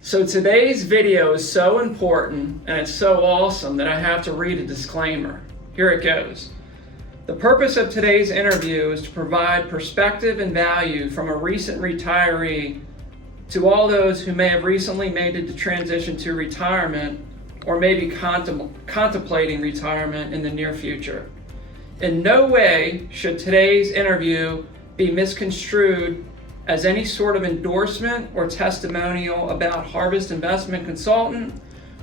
So today's video is so important and it's so awesome that I have to read a disclaimer. Here it goes. The purpose of today's interview is to provide perspective and value from a recent retiree to all those who may have recently made the transition to retirement or may be contemplating retirement in the near future. In no way should today's interview be misconstrued as any sort of endorsement or testimonial about Harvest Investment Consultant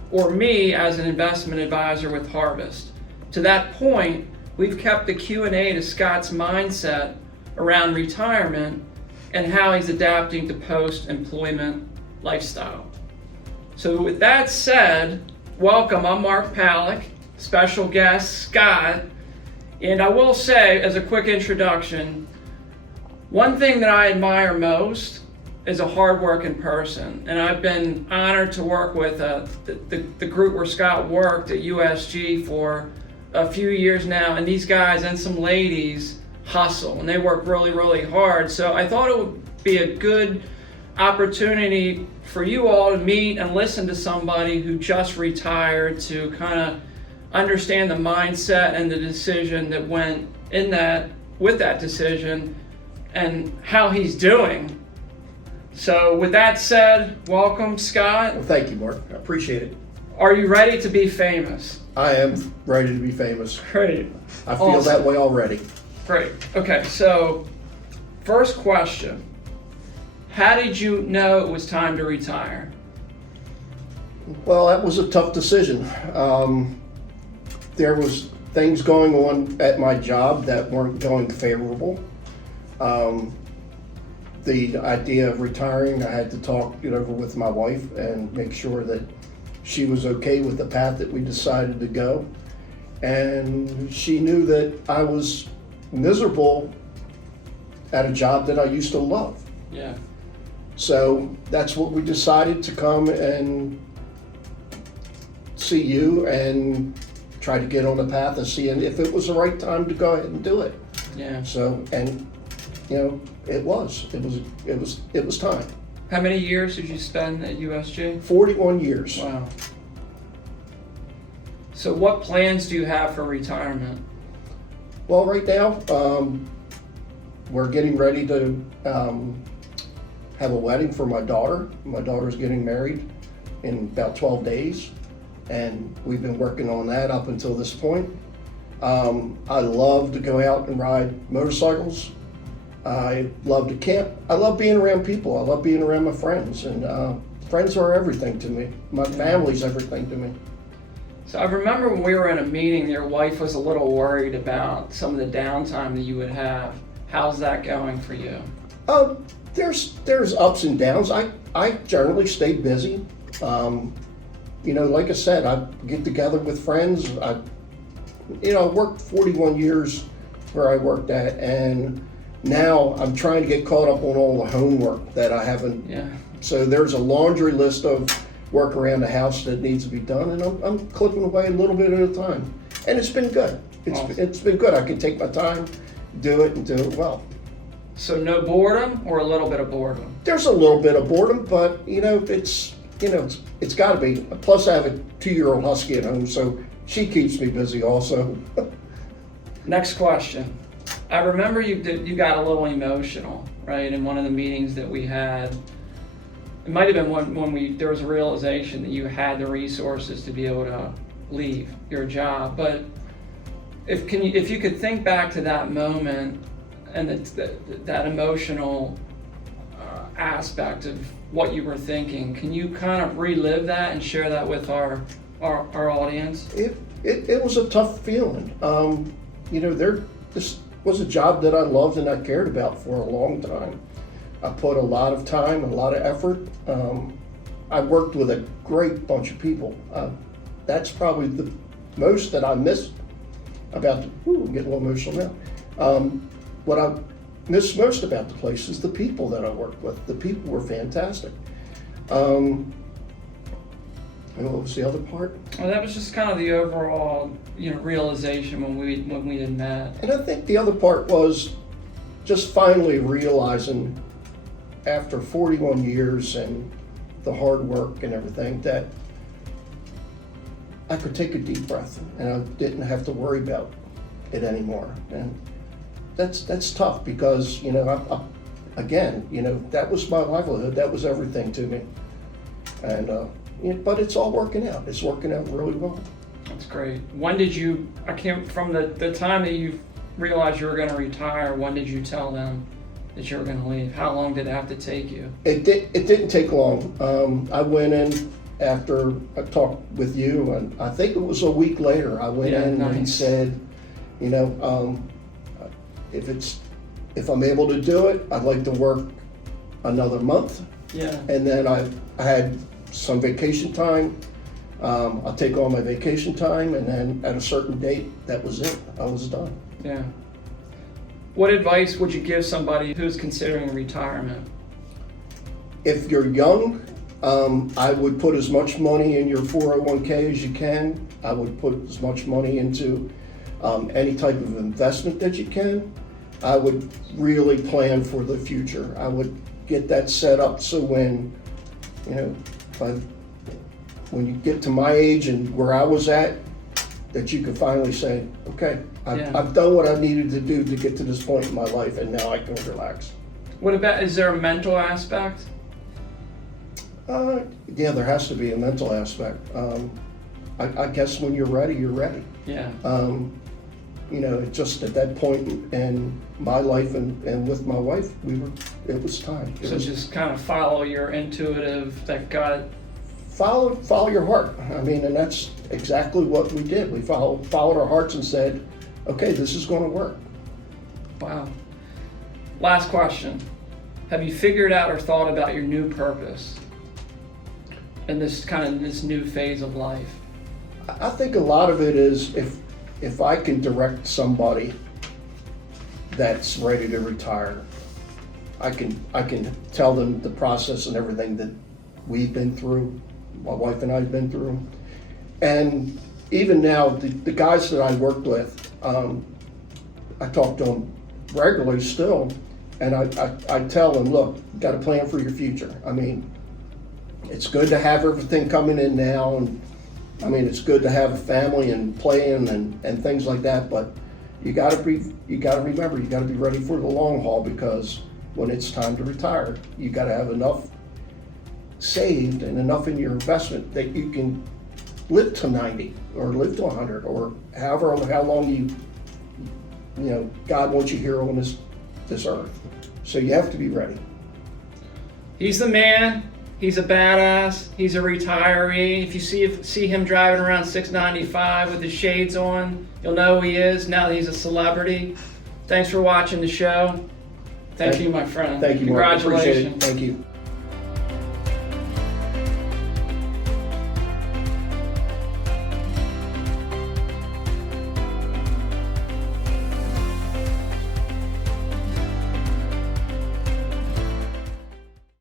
or me as an investment advisor with Harvest. To that point, we've kept the Q&A to Scott's mindset around retirement and how he's adapting to post-employment lifestyle. So with that said, welcome, I'm Mark Palick, special guest Scott, and I will say as a quick introduction, one thing that I admire most is a hardworking person, and I've been honored to work with the group where Scott worked at USG for a few years now, and these guys and some ladies hustle, and they work really, really hard. So I thought it would be a good opportunity for you all to meet and listen to somebody who just retired to kind of understand the mindset and the decision that went in that with that decision and how he's doing. So with that said, welcome, Scott. Well, thank you, Mark. I appreciate it. Are you ready to be famous? I am ready to be famous. Great. I feel that way already. Great. Okay, so first question. How did you know it was time to retire? Well, that was a tough decision. There was things going on at my job that weren't going favorable. The idea of retiring, I had to talk it over with my wife and make sure that she was okay with the path that we decided to go. And she knew that I was miserable at a job that I used to love. Yeah. So that's what we decided, to come and see you and try to get on the path of seeing if it was the right time to go ahead and do it. Yeah. So, and you know, it was time. How many years did you spend at USG? 41 years. Wow. So what plans do you have for retirement? Well, right now, we're getting ready to have a wedding for my daughter. My daughter's getting married in about 12 days, and we've been working on that up until this point. I love to go out and ride motorcycles. I love to camp. I love being around people. I love being around my friends, and friends are everything to me. My family's everything to me. So I remember when we were in a meeting, your wife was a little worried about some of the downtime that you would have. How's that going for you? There's ups and downs. I generally stay busy. You know, like I said, I get together with friends. I worked 41 years where I worked at, and now I'm trying to get caught up on all the homework that I haven't. Yeah. So there's a laundry list of work around the house that needs to be done, and I'm clipping away a little bit at a time. And it's been good. It's been good. I can take my time, do it, and do it well. So no boredom or a little bit of boredom? There's a little bit of boredom, but it's got to be. Plus, I have a 2-year-old husky at home, so she keeps me busy also. Next question. I remember you got a little emotional, right, in one of the meetings that we had. It might have been when there was a realization that you had the resources to be able to leave your job. But if you could think back to that moment and that emotional aspect of what you were thinking, can you kind of relive that and share that with our audience? It was a tough feeling. This was a job that I loved and I cared about for a long time. I put a lot of time, a lot of effort. I worked with a great bunch of people. That's probably the most that I missed about I'm getting a little emotional now. What I miss most about the place is the people that I worked with. The people were fantastic. And what was the other part? Well, that was just kind of the overall, realization when we had met. And I think the other part was just finally realizing after 41 years and the hard work and everything, that I could take a deep breath and I didn't have to worry about it anymore. And that's tough because, you know, again, you know, that was my livelihood. That was everything to me. And, but it's all working out. It's working out really well. That's great. When did you, from the time that you realized you were going to retire, when did you tell them that you were going to leave? How long did it have to take you? It didn't take long. I went in after I talked with you, and I think it was a week later. I went in and said, you know, if I'm able to do it, I'd like to work another month. Yeah. And then I had some vacation time. I'll take all my vacation time, and then at a certain date, that was it. I was done. Yeah. What advice would you give somebody who's considering retirement? If you're young, I would put as much money in your 401k as you can. I would put as much money into any type of investment that you can. I would really plan for the future. I would get that set up so when, you know, when you get to my age and where I was at, that you could finally say, okay, I've done what I needed to do to get to this point in my life, and now I can relax. What about, is there a mental aspect? Yeah, there has to be a mental aspect. I guess when you're ready, you're ready. Yeah. You know, just at that point in my life and with my wife, it was time. Just kind of follow your intuitive, that gut. Follow your heart. I mean, and that's exactly what we did. We followed our hearts and said, okay, this is going to work. Wow. Last question. Have you figured out or thought about your new purpose in this new phase of life? I think a lot of it is if I can direct somebody that's ready to retire, I can tell them the process and everything that we've been through, my wife and I have been through. And even now, the guys that I worked with, I talk to them regularly still, and I tell them, look, you got to plan for your future. I mean, it's good to have everything coming in now, and I mean, it's good to have a family and playing and things like that, but you got to remember, you got to be ready for the long haul, because when it's time to retire, you got to have enough saved and enough in your investment that you can live to 90 or live to 100 or how long you know God wants you here on this earth. So you have to be ready. He's the man. He's a badass. He's a retiree. If you see him driving around 695 with his shades on, you'll know who he is now that he's a celebrity. Thanks for watching the show. Thank you, my friend. Thank you, Mark. Congratulations. Appreciate it. Thank you.